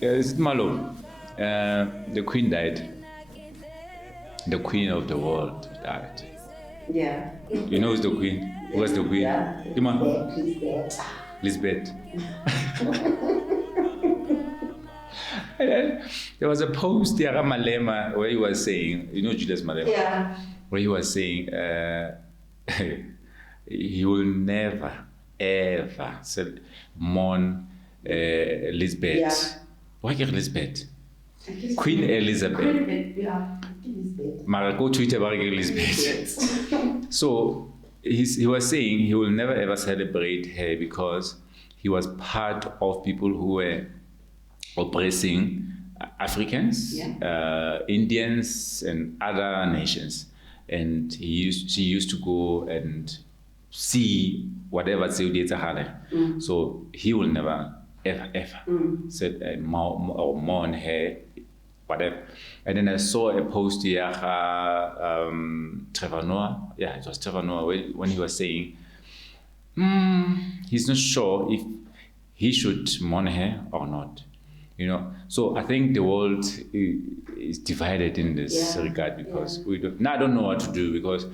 is it Malo? The queen died. The queen of the world died. Yeah. You know who's the queen? Who was the queen? Yeah. Come on. Lisbeth. Lisbeth. And then there was a post there at Malema where he was saying, you know Julius Malema? Yeah. Where he was saying he will never, ever mourn Lisbeth. Yeah. Why get Lisbeth? Queen Elizabeth. Lisbeth. Mara go Twitter about Elizabeth. So he was saying he will never ever celebrate her because he was part of people who were oppressing Africans, Indians, and other nations. And she used to go and see whatever So he will never ever said mourn her, whatever. And then I saw a post here, Trevor Noah. Yeah, it was Trevor Noah when he was saying he's not sure if he should mourn her or not. You know, so I think the world is divided in this regard because we don't. Now I don't know what to do because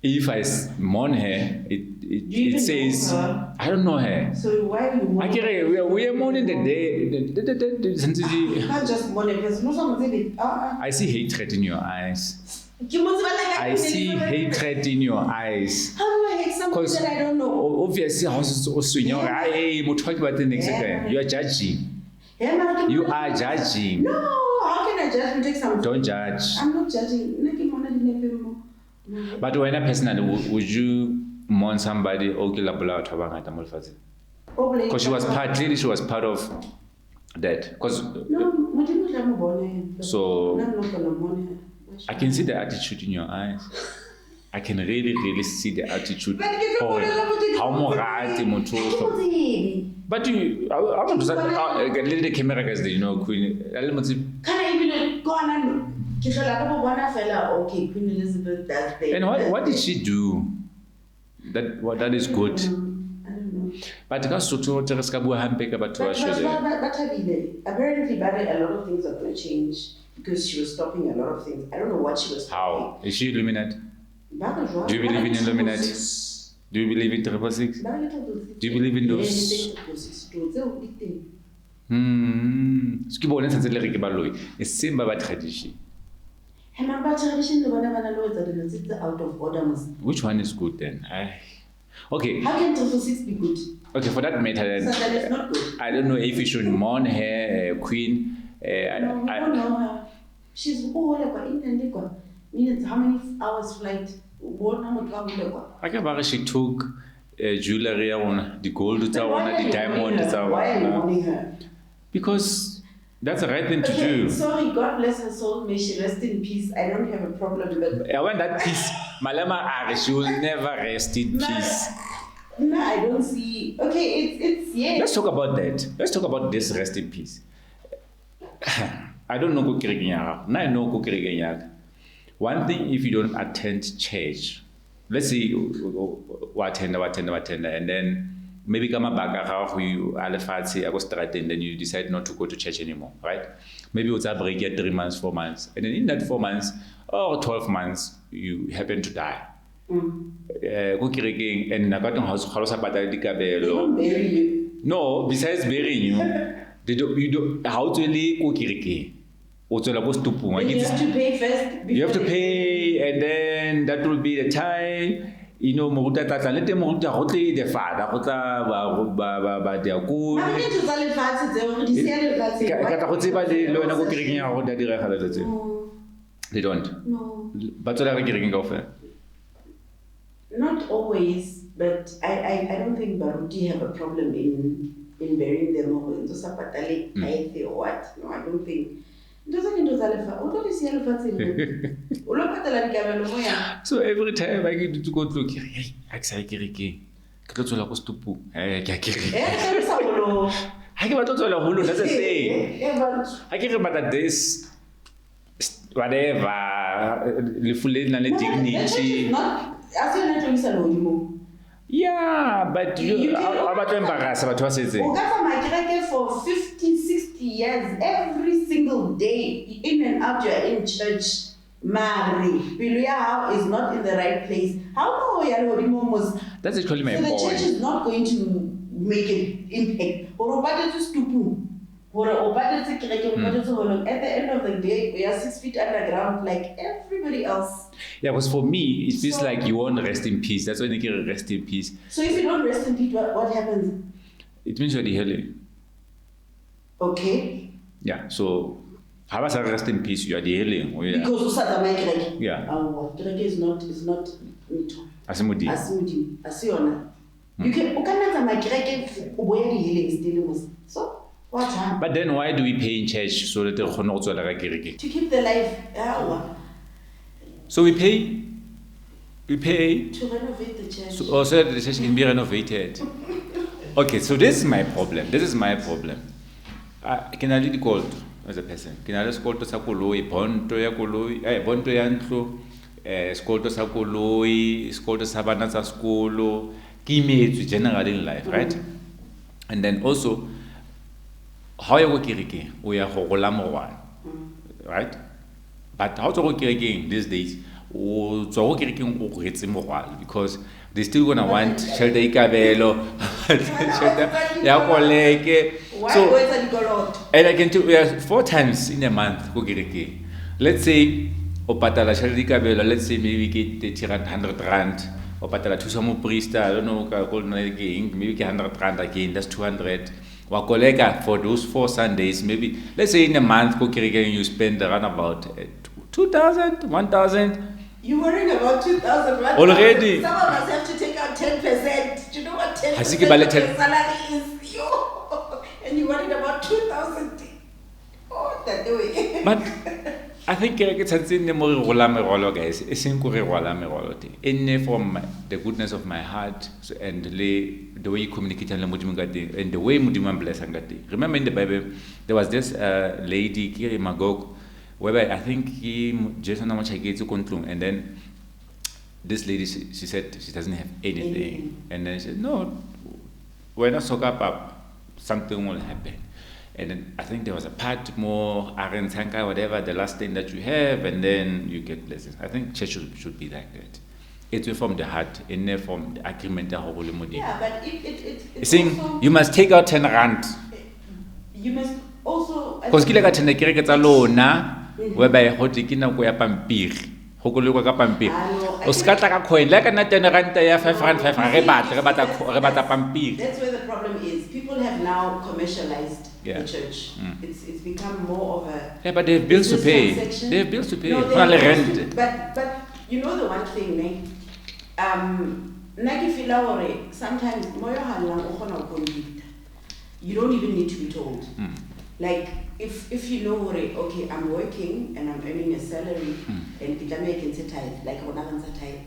if I mourn her, it says I don't know her. So why are you mourning? We are mourning the day. You can't just mourn her because I see hatred in your eyes. I see hatred in your eyes. How do I hate somebody that I don't know? Obviously, you are judging. You are judging. No, how can I judge? Take something. Don't judge. I'm not judging. But when a personally, would you mourn somebody because she was clearly she was part of that. Because so I'm not gonna mourn her. I can see the attitude in your eyes. I can really see the attitude. How more but you, I want to say, the camera guys, you know, Queen. Can I even go on? Okay, Queen Elizabeth does that. And what did she do? That is good. I don't know. But apparently, a lot of things are going to change because she was stopping a lot of things. I don't know what she was stopping. How? Is she Illuminati? Do you believe in Illuminati? Do you believe in 666? Do you believe in those? Out of order. Which one is good then? Okay. How can 666 be good? Okay, for that matter, So that is not good. I don't know if you should mourn her, Queen. No, I don't know her. She's all about England. Means how many hours flight? She took jewelry, the gold, the diamond. Why are you mourning her? Because that's the right thing to do. Sorry, God bless her soul. May she rest in peace. I don't have a problem. But I want that peace. Malema, she will never rest in peace. No, I don't see. Okay, it's yeah. Let's talk about that. Let's talk about this rest in peace. I don't know Kukiriginyaga. Now I know Kukiriginyaga. One thing, if you don't attend church, let's say you attend, and then maybe come back you and then you decide not to go to church anymore, right? Maybe it's a break at 3 months, 4 months, and then in that 4 months or 12 months, you happen to die. And no, besides burying you, you don't how to live. You have to pay first. You have to pay, and then that will be the time. You know, the father, they don't. No. But not always, but I don't think Baruti have a problem in burying them or in or what. No, I don't think. So every time I get to go to that's the thing. I can't remember this whatever dignity. Yeah, but you about to embarrass about what is it? For 50, 60 years, every single day, in and out, you're in church. Mari, Piluya is not in the right place. How no? That's actually my so the point. church is not going to make an impact. At the end of the day, we are 6 feet underground like everybody else. Yeah, because for me, it feels like you won't rest in peace. That's why you get rest in peace. So if you don't rest in peace, what happens? It means you're the healing. Okay. Yeah, so how was I rest in peace? You are the healing. Because yeah. Is not Asimudi. Asiona. You can my healing still. So what happened? But then why do we pay in church so that they to keep the life? So we pay to renovate the church. So that the church can be renovated. Okay, so this is my problem. Can I really call as a person? Can I just call to Sakoloi, Bonto ya Ntlo, Skolto Sakoloi, Skolto Sabanasa Skolo, Kimage generally in life, right? And then also, how you work kiriki, we are Hogolamowan, right? But how to work kiriki these days? Because they still gonna want shelter ikabelo, so and I can tell we are 4 times in a month go kiriki. Let's say opatala shelter ikabelo, let's say maybe get 100 rand. Opatala to some priest, I don't know, maybe 100 rand again, that's 200. Wakolega for those 4 Sundays, maybe let's say in a month go kiriki you spend around about 2,000, 1,000. You're worrying about 2,000 already. Some of us have to take out 10%. Do you know what 10% of your salary is? And you're worried about 2,000. Oh, that way. But I think it's in the more guys. It's in in from the goodness of my heart and the way you communicate and the way Mudiman bless. Remember in the Bible, there was this lady, Kiri Magog, whereby I think Jason and then this lady she said she doesn't have anything. And then she said, no, we're not so up, something will happen. And then I think there was a part more Arentanka, whatever, the last thing that you have, and then you get blessings. I think church should be like that. It's from the heart, and from the agreement. Yeah, but it's saying also, you must take out 10 rand. You must also because kile ka 10 kereke tsa lona whereby ho tikina go ya pampiri ho go lekwa ka pampiri o ska tla ka coin la ka na 10 rand ya 5 rand 5 re batla pampiri. That's where the problem is. People have now commercialized the church. It's become more of a but they have bills to pay. They have bills to pay. No, rent. But you know the one thing, ne? Naki fila sometimes moyo halang o khona go convict. You don't even need to be told. Like if you know okay, I'm working and I'm earning a salary and I can say tithe, like tithe.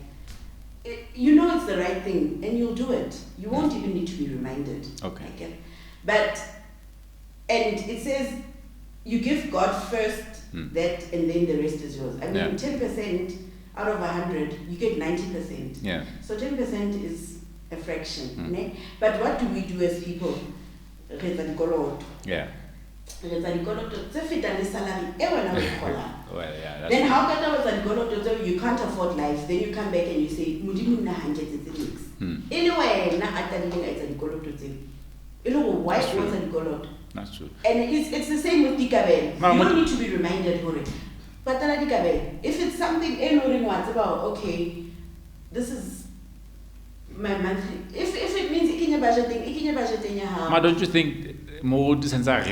You know it's the right thing and you'll do it. You won't even need to be reminded. Okay. But and it says you give God first that and then the rest is yours. I mean 10% out of 100, you get 90%. Yeah. So 10% is a fraction. But what do we do as people? Yeah. Then how you can't afford life, then you come back and you say anyway why that's true. And it's the same with Dikabe. You don't need to be reminded for it. But if it's something about okay, this is my monthly, if it means ikinya budgeting how don't you think more sense I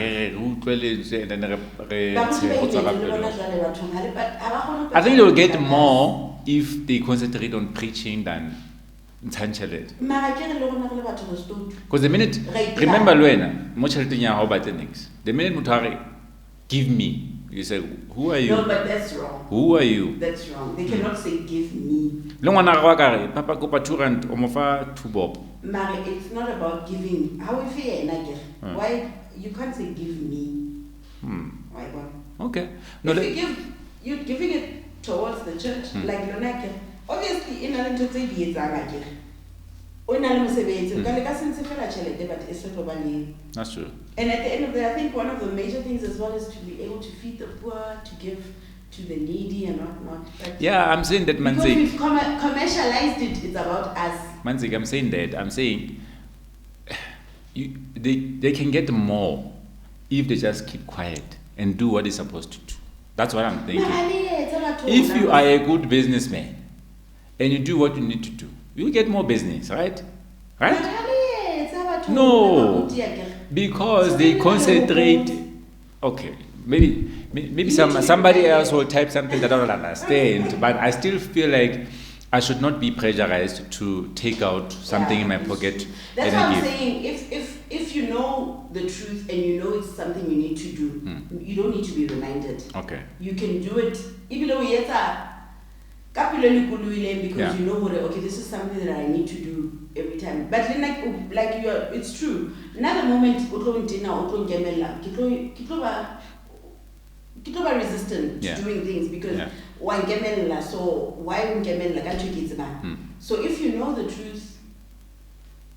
think they'll get more if they concentrate on preaching than because the minute remember the minute give me, you say, who are you? No, but that's wrong. Who are you? That's wrong. They cannot say give me. Papa kopa 2 rand omofa 2 bob. Mary, it's not about giving. How if why you can't say give me? Why not? Okay. No, if you're giving it towards the church, like Lonake. Obviously, in an o na le mosebetsi ka le ka sentse fela tšhelete but e se tlo ba le. That's true. And at the end of the day, I think one of the major things as well is to be able to feed the poor, to give to the needy and whatnot. But Yeah, I'm saying that, because Ntseki. we've commercialized it, it's about us. Ntseki, I'm saying that. I'm saying they can get more if they just keep quiet and do what they're supposed to do. That's what I'm thinking. If you are a good businessman and you do what you need to do, you get more business, right? Right? No, because they concentrate. Okay, maybe somebody else will type something that I don't understand, but I still feel like I should not be pressurized to take out something in my pocket. That's and what I'm give. saying. If you know the truth and you know it's something you need to do, you don't need to be reminded. Okay. You can do it even though because Yeah. you know what, okay, this is something that I need to do every time. But then like you are, it's true. Another moment resistant to Yeah. doing things because Yeah. so why so if you know the truth,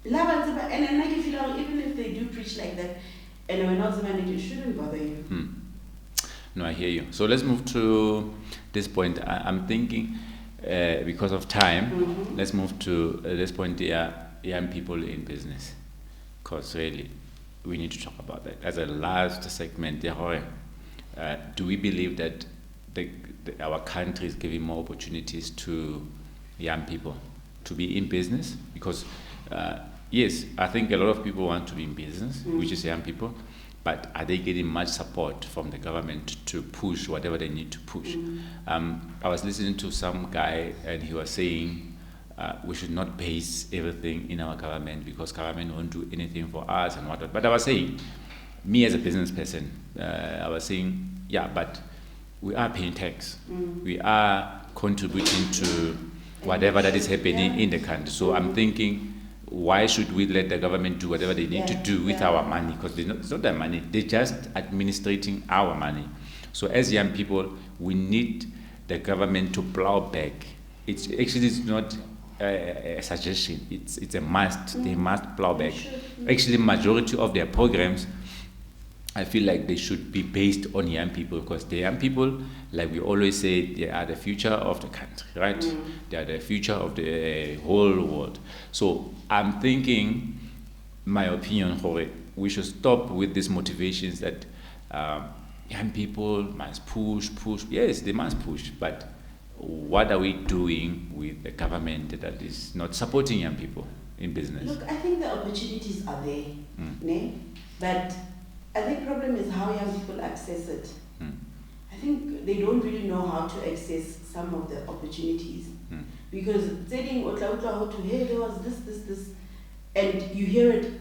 and then I feel like even if they do preach like that and we're not it shouldn't bother you. No, I hear you. So let's move to this point. I'm thinking, because of time, let's move to this point. Young people in business, because really, we need to talk about that as a last segment. Do we believe that our country is giving more opportunities to young people to be in business? Because yes, I think a lot of people want to be in business, which is young people. But are they getting much support from the government to push whatever they need to push? I was listening to some guy and he was saying we should not base everything in our government because government won't do anything for us and whatnot. But I was saying, me as a business person, I was saying, yeah, but we are paying tax. We are contributing to whatever that is happening in the country. So I'm thinking, why should we let the government do whatever they need to do with our money? Because it's not their money. They're just administrating our money. So as young people, we need the government to plow back. It's not a suggestion. It's a must. They must plow back. Actually, majority of their programs, I feel like they should be based on young people because the young people, like we always say, they are the future of the country, right? They are the future of the whole world. So I'm thinking, my opinion, we should stop with these motivations that young people must push. Yes, they must push, but what are we doing with the government that is not supporting young people in business? Look, I think the opportunities are there, but I think the problem is how young people access it. I think they don't really know how to access some of the opportunities because saying hey, there was this, and you hear it,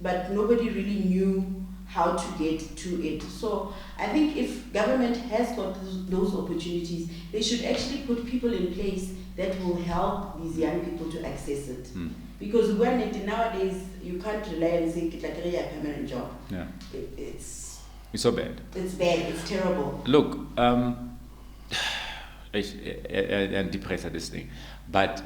but nobody really knew how to get to it. So I think if government has got those opportunities, they should actually put people in place that will help these young people to access it. Because nowadays you can't rely and say a permanent job. Yeah. It's so bad. It's bad. It's terrible. Look, I'm depressed at this thing, but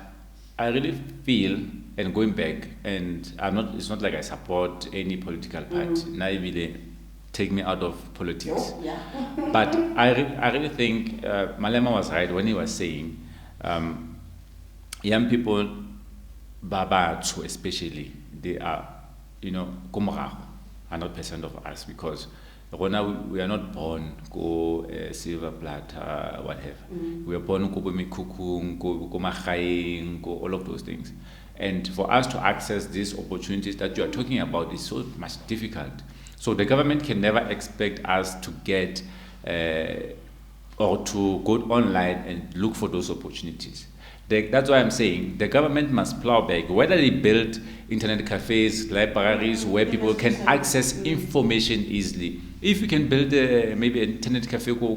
I really feel, and going back, and it's not like I support any political party. Now really take me out of politics. Yeah. But I really think Malema was right when he was saying young people, Babatsu especially, they are, Komarago, 100% of us, because we are not born go silver platter, whatever. We are born go mikukung, go machaing, go all of those things. And for us to access these opportunities that you are talking about is so much difficult. So the government can never expect us to get or to go online and look for those opportunities. That's why I'm saying the government must plow back, whether they build internet cafes, libraries, where people can access information easily. If you can build maybe an internet cafe go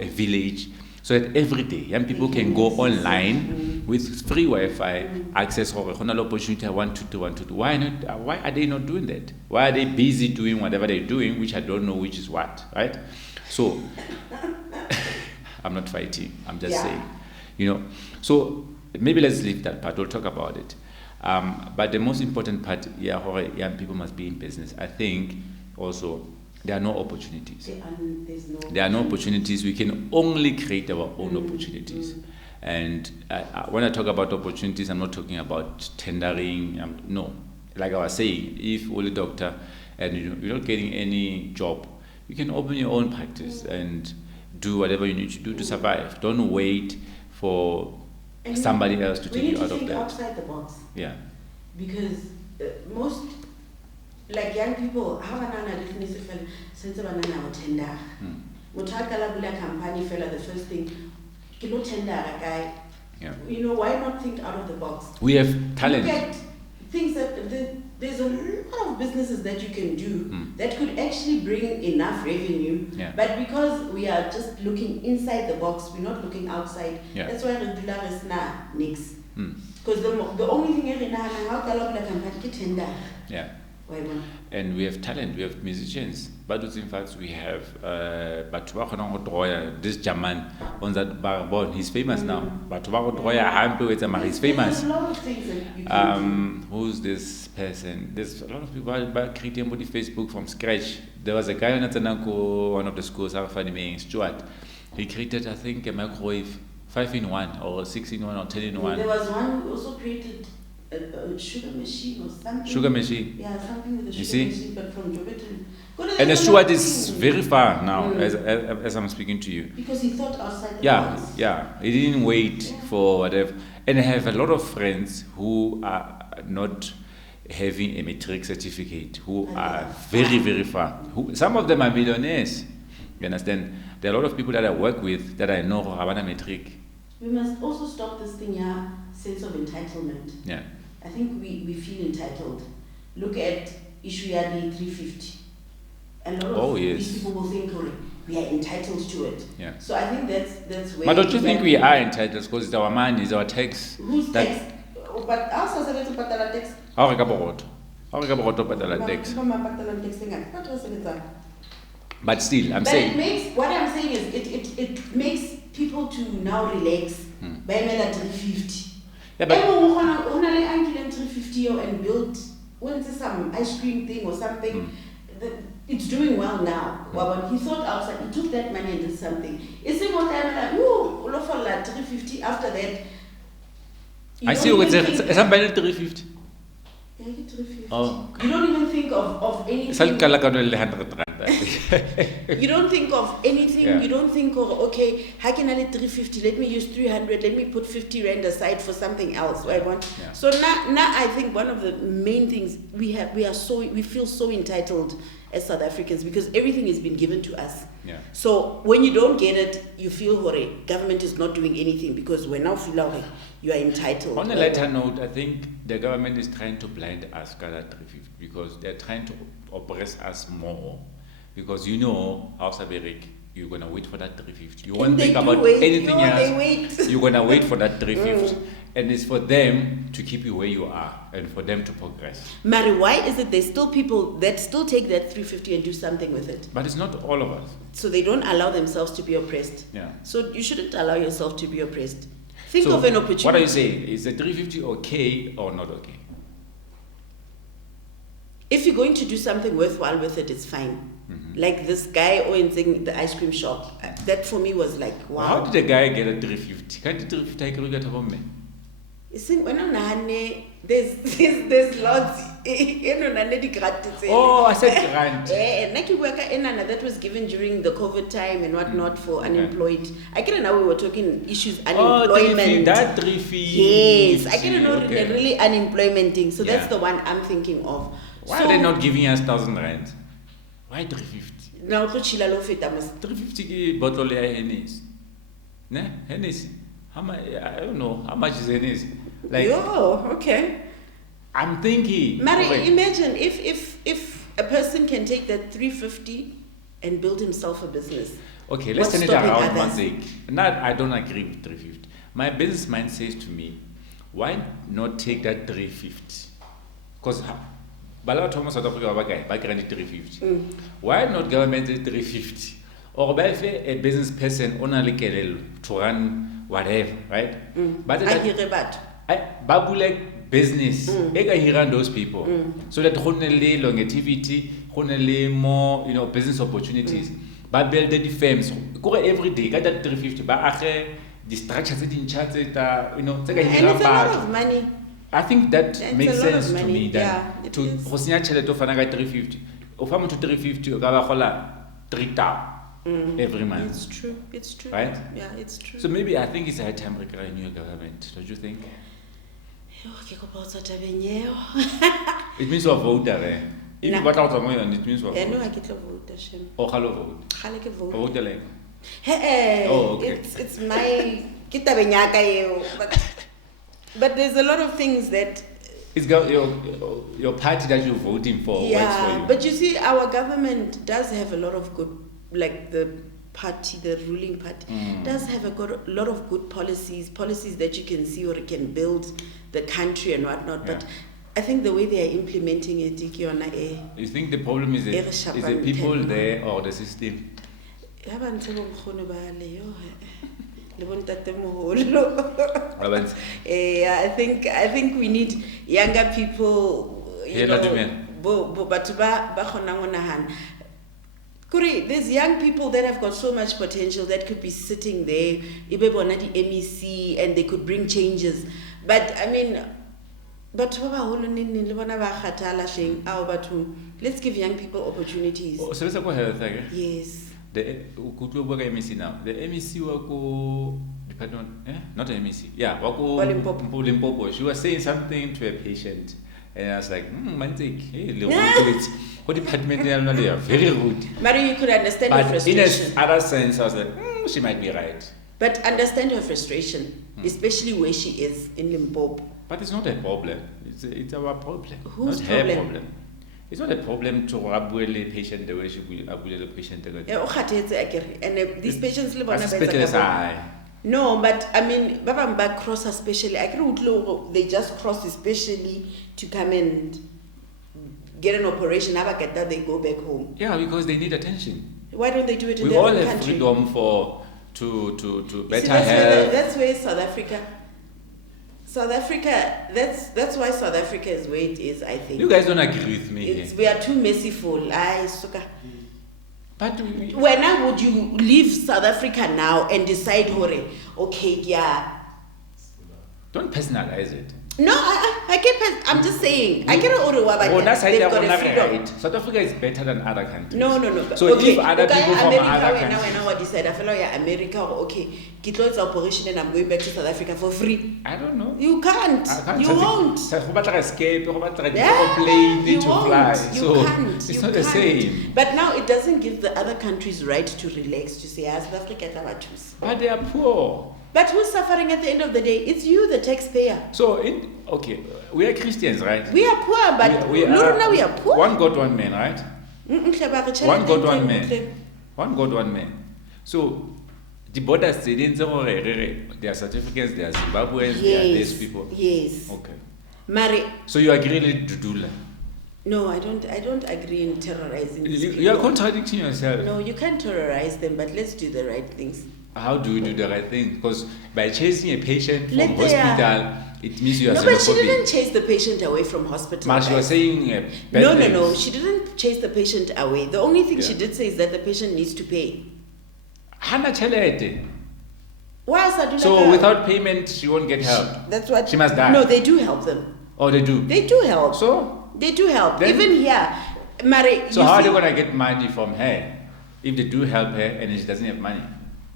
a village, so that every day young people can go online with free Wi-Fi, access opportunity. I want to do. Why not? Why are they not doing that? Why are they busy doing whatever they're doing, which I don't know which is what, right? So I'm not fighting. I'm just saying, So maybe let's leave that part. We'll talk about it. But the most important part, young people must be in business. I think also there are no opportunities. There are no opportunities. We can only create our own opportunities. And when I talk about opportunities, I'm not talking about tendering. No. Like I was saying, if you're a doctor and you're not getting any job, you can open your own practice and do whatever you need to do to survive. Don't wait for somebody else to take you out of that. We need to think outside the box. Yeah. Because most, like young people, how banana business since banana tender. Mutakala bula company fella, the first thing, kilo tender guy. Yeah. Why not think out of the box? We have talent. Look at things that there's a lot of businesses that you can do that could actually bring enough revenue. Yeah. But because we are just looking inside the box, we're not looking outside. Yeah. That's why regular is nix. Because the only thing is how company tender. Yeah. Why not? And we have talent, we have musicians. But in fact, we have this German on that bar, he's famous now. But he's famous. There's a lot of things that you can do. Who's this person? There's a lot of people creating body Facebook from scratch. There was a guy in Atanako, one of the schools, Stuart. He created, I think, a microwave 5-in-1 or 6-in-1 or 10-in-1. There was one who also created a sugar machine or something. Sugar machine? Yeah, something with a You sugar see? machine, but from Joburg. And the Stuart is very far now, as I'm speaking to you. Because he thought outside the box. Yeah. He didn't wait for whatever. And I have a lot of friends who are not having a matric certificate, who are very, very far. Some of them are millionaires. You understand? There are a lot of people that I work with that I know who have a matric. We must also stop this thing, sense of entitlement. Yeah. I think we feel entitled. Look at Ishuyadi 350. A lot of these people will think, we are entitled to it. Yeah. So I think that's where. But don't you think we are entitled because it's our money, it's our tax? Whose tax? But also to patala tax. How patala tax? But still, I'm saying. What I'm saying is it makes people to now relax. By 350. Yeah, but 350 and build some ice cream thing or something. It's doing well now. Well, he thought outside, he took that money and did something. It's the more time like, all of 350 after that. I see what's somebody 350. Yeah, 350. Oh. You don't even think of anything. You don't think of anything. Yeah. You don't think of, okay, how can I let 350? Let me use 300. Let me put 50 rand aside for something else. I want. Yeah. So now I think one of the main things we feel so entitled as South Africans because everything has been given to us. Yeah. So when you don't get it, you feel government is not doing anything because we now feel like you are entitled. On a lighter note, I think the government is trying to blind us, 350, because they're trying to oppress us more. Because House of Eric, you're going to wait for that 350. You won't think about anything else. You're going to wait for that 350. And it's for them to keep you where you are and for them to progress. Mary, why is it there's still people that still take that 350 and do something with it? But it's not all of us. So they don't allow themselves to be oppressed. Yeah. So you shouldn't allow yourself to be oppressed. Think of an opportunity. What are you saying? Is the 350 okay or not okay? If you're going to do something worthwhile with it, it's fine. Like this guy owning the ice cream shop. That for me was like, wow. How did the guy get a 350? Can't the 350 take a look at home? You see, when there's lots. Oh, I said grant. That was given during the COVID time and whatnot for unemployed. I can't know we were talking issues unemployment. That 350. Yes, I can't know really unemployment thing. So that's the one I'm thinking of. Why are they not giving us 1,000 rand? Why 350? Now to chila lo feta 350 bottle of Hennessy. Ne? Hennessy. How much? I don't know. How much is Hennessy? Like, okay. I'm thinking. Mary, imagine if a person can take that 350 and build himself a business. Okay, let's turn it around one thing. Now, I don't agree with 350. My business mind says to me, why not take that 350? Because Bala Thomas South Africa by 350. Why not government 350? Or by a business person to run whatever, right? But I hear about. Babulek business, ega hiran those people, so that honely longevity, honely more, business opportunities. But build the firms, go every day, get that 350, but the structures in charts, And it's a lot of money. I think that makes sense to me. That to Hosnia Cheleto Fanaga 350, of how much 350, Gavahola 3,000 every month. It's true. It's true. Right? Yeah, it's true. So maybe I think it's a high time to a new government. Don't you think? It means we're voter. If you got out of money, it means we're voter. No, I get a vote. Oh, hello vote. I get vote. Vote like. Hey, okay. It's my but there's a lot of things that it's got your party that you're voting for. Yeah, works for you. but you see, our government does have a lot of good, like the ruling party does have a lot of good policies that you can see or can build the country and whatnot. Yeah. But I think the way they are implementing it, you think the problem is the people there or the system? I think we need younger people, there's young people that have got so much potential that could be sitting there, MEC, and they could bring changes. But I mean, let's give young people opportunities. Oh, so let's go ahead. Yes. The MEC now. The MEC wako department, not the MEC. Yeah, wako Limpopo. She was saying something to a patient, and I was like, Ntseki, hey, what department they are very rude. Mary, you could understand her frustration. In other sense, I was like, she might be right. But understand her frustration, especially where she is in Limpopo. But it's not a problem. It's our problem. Whose not problem? Her problem. It's not a problem to abule the patient the way she will abule the patient. And these patients live on a No, but I mean, Baba cross especially. They just cross especially to come and get an operation. They go back home. Yeah, because they need attention. Why don't they do it in their own country? We all have freedom to better health. That's where South Africa, that's why South Africa is where it is, I think. You guys don't agree with me. We are too merciful. But when would you leave South Africa now and decide, okay, yeah. Don't personalize it. No, I get. I'm just saying. I get they've got a freedom. Right. South Africa is better than other countries. No. So okay, if other people from other countries, now I decide I feel like America. Okay, get lots of operation and I'm going back to South Africa for free. I don't know. You can't. You won't. Escape. You won't fly. So it's not the same. But now it doesn't give the other countries right to relax to say, South Africa. But they are poor. But who's suffering at the end of the day? It's you, the taxpayer. So, we are Christians, right? We are poor, but we are poor. One God, one man, right? One God, one man. One God, one man. So, the borders, they are certificates, they are Zimbabweans, they are these people. Yes. Okay. Mari. So, you agree with Dudula? No, I don't agree in terrorizing these people. You are contradicting yourself. No, you can't terrorize them, but let's do the right things. How do we do the right thing? Because by chasing a patient from hospital, it means you are xenophobic. No, but she didn't chase the patient away from hospital. But she was saying No. She didn't chase the patient away. The only thing she did say is that the patient needs to pay. Hana chelete. Why so without payment, she won't get help. That's what she must die. No, they do help them. Oh, they do. They do help. So they do help. Then, even here, Mary. So how are they gonna get money from her if they do help her and she doesn't have money?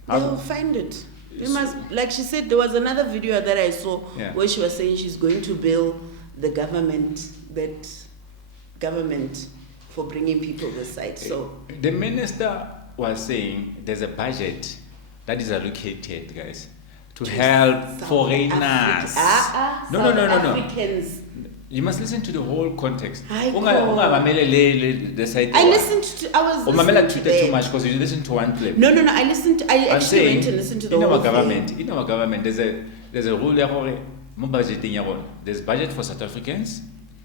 They'll find it. They must, like she said, there was another video that I saw where she was saying she's going to bill the government for bringing people this side. So the minister was saying there's a budget that is allocated, guys, to help foreigners. No. Africans. You must listen to the whole context. I listened to. I was listening to too much because you listened to one clip. No. I listened. I actually went and listened to the whole thing. In our government, there's a rule there's budget for South Africans,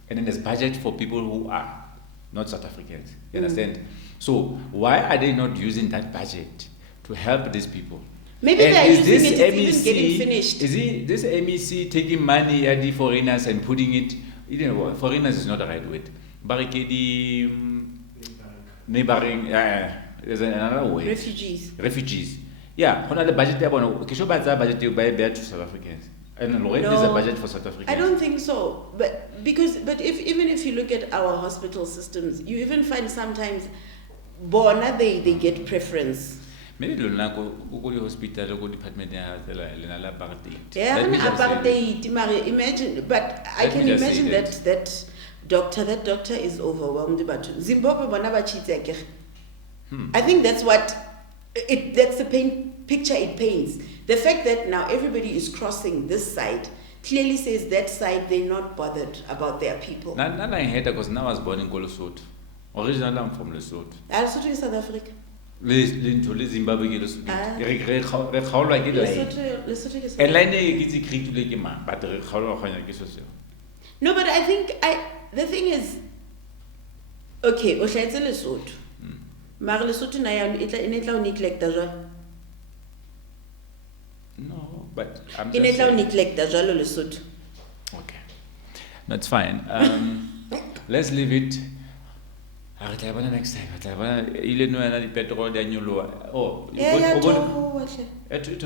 and then there's budget for people who are not South Africans. You understand? So why are they not using that budget to help these people? Maybe And they're is using this it, it's even getting finished. Is it this MEC taking money at the foreigners and putting it? You know, foreigners is not the right word. Barricade, neighboring. There's another word. Refugees. Yeah, on the budget, budget you buy to South Africans. And already there's a budget for South Africans. I don't think so. But even if you look at our hospital systems, you even find sometimes bona they get preference. Maybe the hospital or department has apartheid. Yeah, apartheid. Imagine, but I can imagine that doctor is overwhelmed. But Zimbabwe bona cheats. I think that's that's the picture it paints. The fact that now everybody is crossing this side clearly says that side they're not bothered about their people. I hate because now I was born in Lesotho. Originally I'm from Lesotho. Lesotho is South Africa. Zimbabwe ke Lesotho. Re khaolwa ke Lesotho is. And line e ke tsikritule ke mang, but re khaolwa khanya ke soseo. No, but I think the thing is, okay, o hlaetse Lesotho. Mara Lesotho na ya inetla neglect jwalo. No, but I'm just inetla neglect jwalo Lesotho. Okay. That's fine. Let's leave it. Next time. Ile no yana di petrol di anyoloa. Oh, yeah, to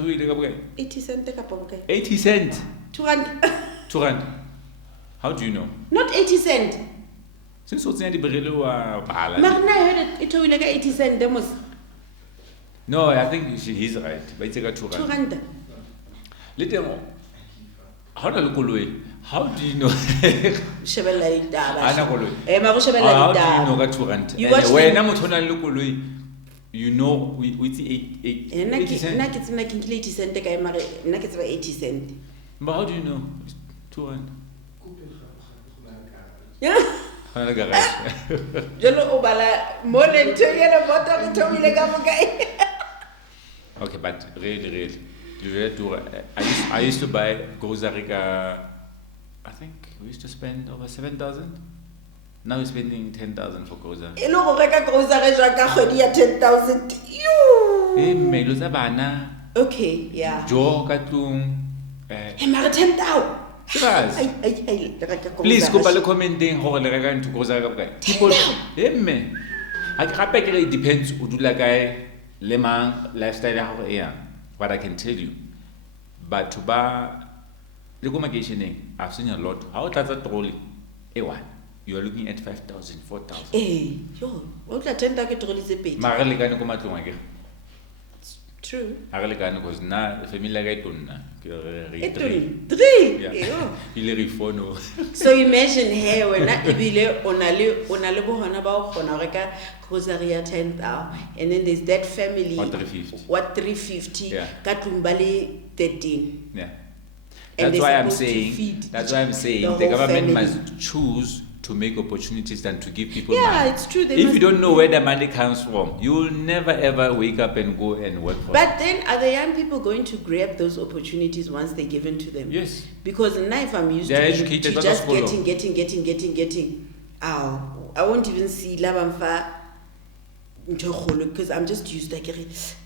ile ka bokae? 80 cent ka bokae? 80 cent. 200. 200. How do you know? Not 80 cent. Since what's in the barrel bala. Magna heard it like 80 cent demos. No, I think he's right. But it's like 200. Little. How do you know? Shebella itaba. Ana koloi. Ma go shebella itaba. How do you know ka 200? When na motho na le koloi, you know with 80 cent. Na ke tsena ke 80 cent ka emare nna ke tseba 80 cent. But how do you know? 200. Yeah. Okay, but really, I used to buy grocery. I think we used to spend over 7,000. Now we're spending 10,000 for grocery. You know, grocery 10,000. Okay, yeah. Jo katung. Mara 10,000. Please go back commenting how le reka ntho go za ka people emme ha ke gape ke it depends o dula kae le mang lifestyle ya go ya what I can tell you but to ba le go makeisheneng I've seen a lot how tlatsa trolley one you are looking at 5,000 4,000 yo o tla tenda ke trolley tse pedi mara le kane go matlong a ke true ha le kane because na family la ka itonna three. Yeah. So imagine here when ibile onale bohona ba o khona reka grocery ya 10,000 and then there's that family what 350 ka tlumbale 13. Yeah. That's why I'm saying the government must choose to make opportunities than to give people money. Yeah, it's true. If you don't know where the money comes from, you will never ever wake up and go and work for it. But then are the young people going to grab those opportunities once they're given to them? Yes. Because now if I'm used to just getting, I won't even see labamfa because I'm just used to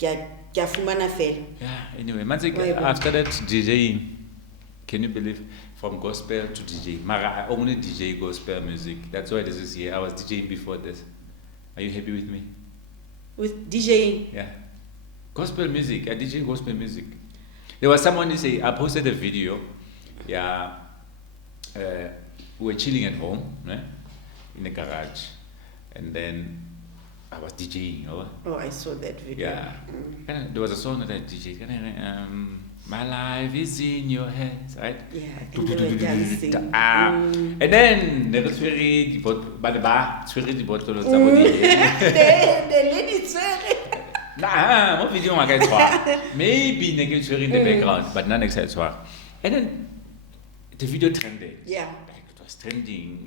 yeah, anyway, after that DJing, can you believe? From gospel to DJ. Mara, I only DJ gospel music. That's why this is here. I was DJing before this. Are you happy with me? With DJing? Yeah. Gospel music. I DJ gospel music. There was someone who say I posted a video. Yeah. We were chilling at home, in the garage, and then I was DJing. Oh, I saw that video. Yeah. There was a song that I DJed. My life is in your hands, right? Yeah, and they were dancing. And then the sweary the bottle of somebody. The lady swearing. Nah, what video I get maybe negative in the background, but none excites. And then the video trended. Yeah. It was trending.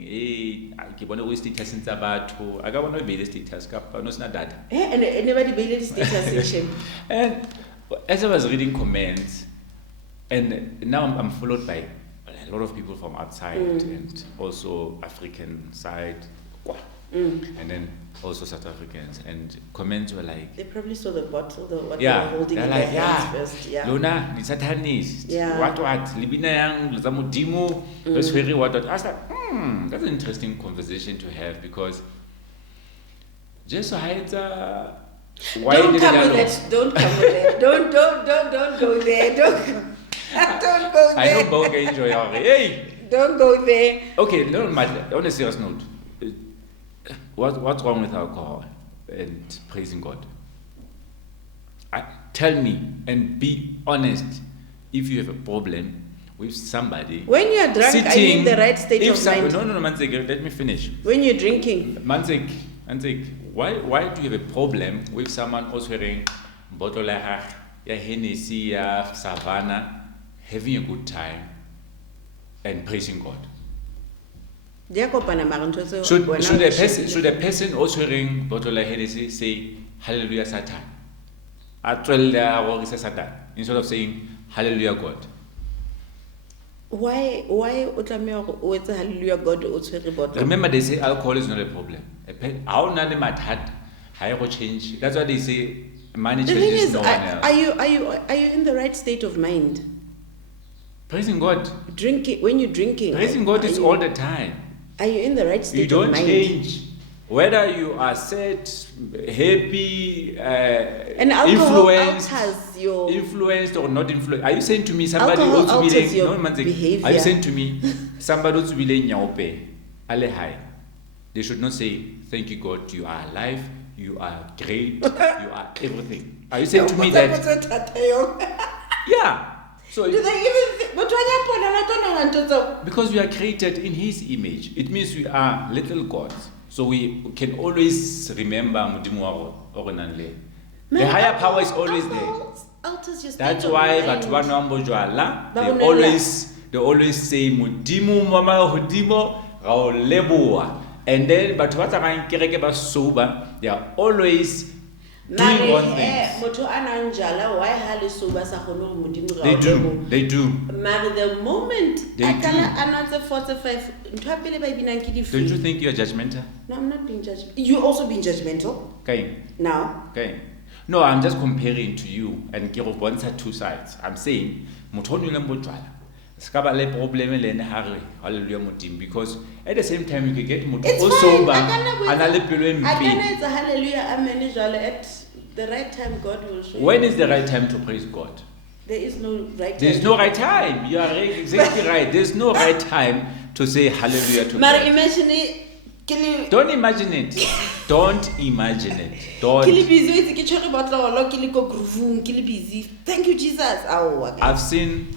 I keep on always status about I got one of the status cup, but no, it's not that. And anybody made the status section. And as I was reading comments, and now I'm followed by a lot of people from outside and also African side. and then also South Africans, and comments were like, They probably saw the bottle, what yeah, they were holding they're in like, their hands first. Yeah. Lona, the Satanist, Yeah. what, Libina yang, Zamudimo, let's hear what. I was like, that's an interesting conversation to have because just hide. Why Don't did come I with know? it. Don't come with it. Don't go there. Don't go I know there. Boga enjoy our hey. Don't go there. Okay, no, on a serious note, what's wrong with alcohol and praising God? Tell me and be honest if you have a problem with somebody. When you are drunk, are you in the right state of mind? No, Ntseki, let me finish. When you're drinking. Ntseki, why do you have a problem with someone also wearing bottle ya Hennessy, ya Savannah, having a good time and praising God? Should a person also wearing bottle like Hennessy say Hallelujah Satan? Satan instead of saying Hallelujah God. Why hallelujah God also bottle? Remember, they say alcohol is not a problem. How none had higher change. That's why they say money The thing changes is, no one else. are you in the right state of mind? Praising God. Drinking when you're drinking. Praising God is all the time. Are you in the right state You of don't mind? change. Whether you are sad, happy, And alcohol influenced or not influenced. Are you saying to me somebody Alcohol also alters your Are you behavior. saying to me somebody also nyaope ale high? They should not say thank you God, you are alive, you are great, you are everything. Are you saying to me that? Yeah. So do they even because we are created in His image, it means we are little gods. So we can always remember Mudimu Orenanle. The higher power is always there. That's why Batuano Jwala, they always say Mudimu Mama Hudimo Raoleboa. And then Batuata Kereke sober, they are always doing one thing. They do. The moment They do. another 45, don't you think you are judgmental? No, I'm not being judgmental. You also being judgmental. Okay. Now. Okay. No, I'm just comparing to you and give one side, two sides. I'm saying, hallelujah, because at the same time you can get sober. hallelujah at the right time God will show you. When is the right time to praise God? There is no right time. There's no right time. You are exactly right. There's no right time to say hallelujah to God. Imagine it. Don't imagine it. Don't imagine it. Don't. Thank you, Jesus. I've seen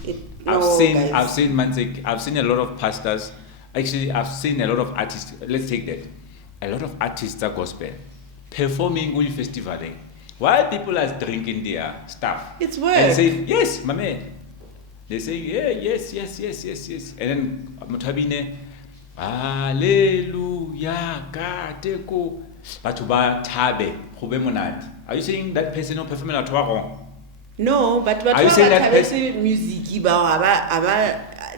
Ntseki, I've seen a lot of pastors. Actually, I've seen a lot of artists. Let's take that. A lot of artists are gospel performing on festival. While people are drinking their stuff. It's work. And say, yes, my man. They say, yeah, yes. And then Mutabine, Hallelujah, Kateko, Batuba Tabe, Hobemonat. Are you saying that person no performing at wrong? No, but are you saying that person music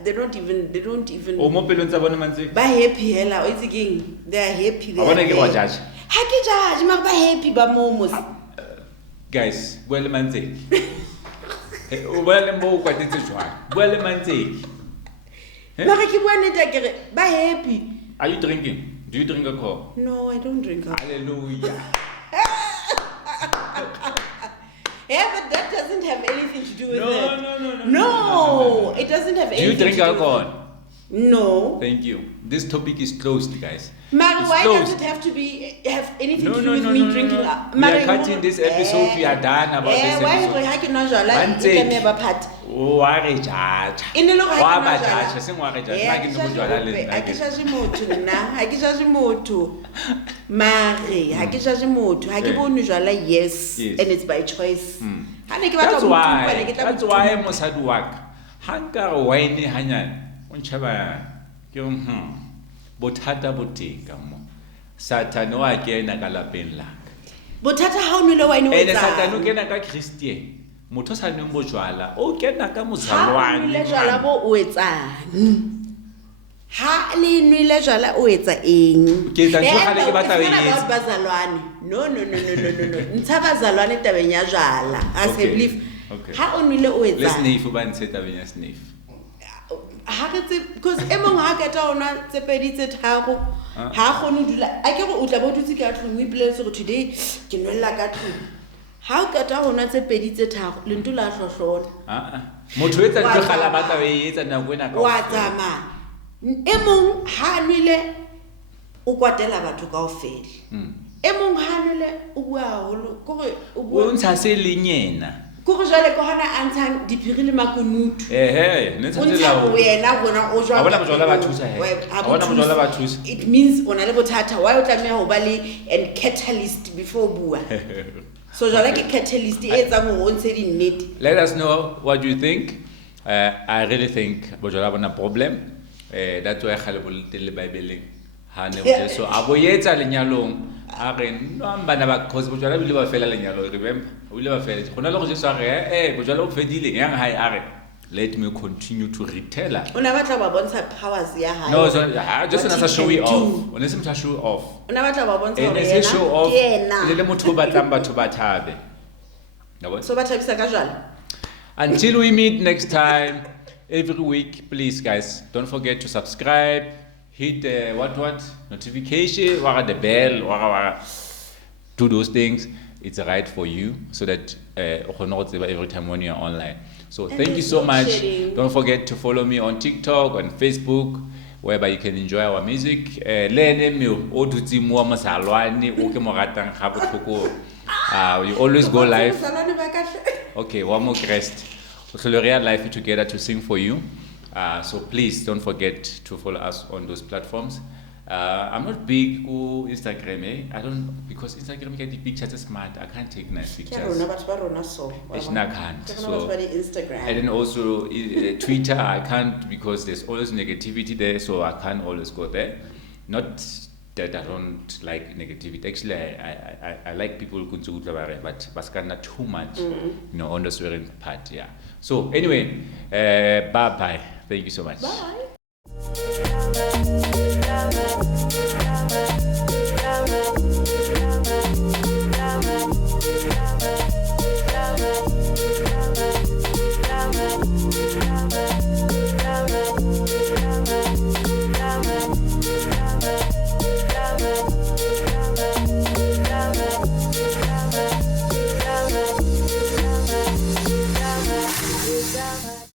they don't even happy hela it's again they are happy they are judge happy guys well Ntseki well Ntseki happy. Are you drinking? Do you drink alcohol? No, I don't drink alcohol. Hallelujah. Yeah, but that doesn't have anything to do with it. No, it doesn't have anything to do with it. Do you drink alcohol? No. Thank you. This topic is closed, guys. Mara, why does it have anything to do with me drinking? We are cutting this episode. We are done about this episode. Yes, and it's by choice. That's why Mosadu waka hanka wine hanya unchaba bothata botika mo Satan wa kena ka lapeng la bothata ha o nole wine o etsa Satan o kena ka Christian motho sa neng bojwala o kena ka motsalwane le jwala bo o etsang ha le nwele jwala o etsa eng Ke tla ntho kgale ke batla ho It's not etsa. about bazalwane no ntsha bazalwane tabeng ya jwala as I believe ha o nwele o etsa Let's sniff ba ntshe tabeng ya sniff. ha ke tse because emong ha ka ta ona tse pedi tse tharo ha khone o dula a ke go o tla bo dutse ka tlung o ipoletse go today ke nwella ka tlung ha o ka ta ona tse pedi tse tharo le nto la hlohlola Motho etsa ntho kgala ba tla e etsa nako ena ka wa tsama emong ha nwele o kwatela batho kaofela emong ha nwele o bua haholo gore o bua o ntsha se leng yena. Kore jwale ko hana a ntshang diphiri le makunutu Ne tshantse la o yena bona o jwa a bona mojola ba thusa mojola ba thusa. It means ona le bothata why o tlameha ho ba le and catalyst before bua so jwale ke catalyst e etsa mo o ntshe di nnete. Let us know what you think. I really think mojola bona problem that's why khale bolte le Bible ha ne o so abo yetsa lenyalong a re no bana ba cause bojala bile ba fela lenyalo remember o bile ba fela gona le go se sa re bojala o fedile yang hai a re let me continue to retailer Una batla ba bontsha powers ya hae no so just another show off ona se motho show off una batla ba bontsha hore yena show off yena le motho ba tlang batho ba thabe so ba thabisa ka jwala until we meet next time every week please guys don't forget to subscribe. Hit what notification, the bell, do those things. It's right for you so that every time when you're online. So thank you so much. Don't forget to follow me on TikTok and Facebook, whereby you can enjoy our music. We always go live. Okay, one more crest. So we are live together to sing for you. So please don't forget to follow us on those platforms. I'm not big on Instagram, I don't because Instagram get the pictures smart. I can't take nice pictures. I can't. So, and then also Twitter, I can't because there's always negativity there, so I can't always go there. Not that I don't like negativity. Actually, I like people who but not too much, on the swearing part. Yeah. So anyway, bye bye. Thank you so much. Bye.